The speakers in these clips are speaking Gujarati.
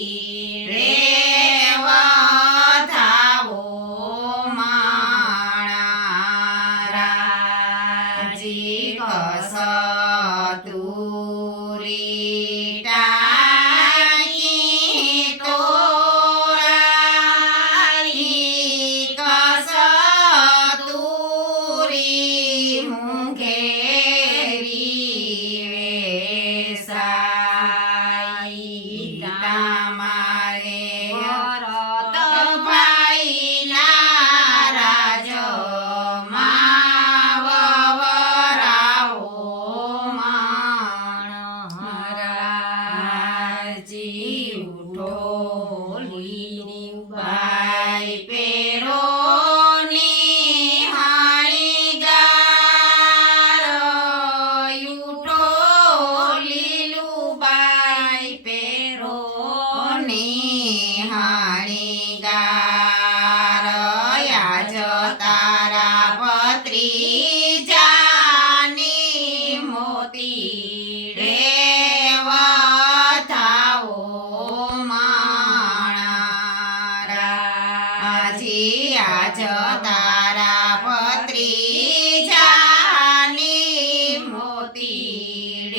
મોતી માણરાજી ઉઠો ઉઠો લીલુબાઈ પેરો નિહાળી ગાર. યાજ તારા પત્રી માણારાજી આજ તારા જાની મોતી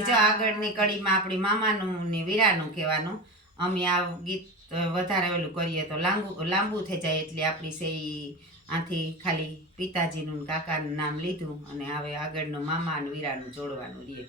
જો આગળની કડીમાં આપણી મામાનું ને વીરાનું કહેવાનું. અમે આ ગીત વધારે ઓલું કરીએ તો લાંબુ લાંબુ થઈ જાય એટલે આપણી ઈ આથી ખાલી પિતાજીનું કાકાનું નામ લીધું અને હવે આગળનું મામા અને વીરાનું જોડવાનું રહે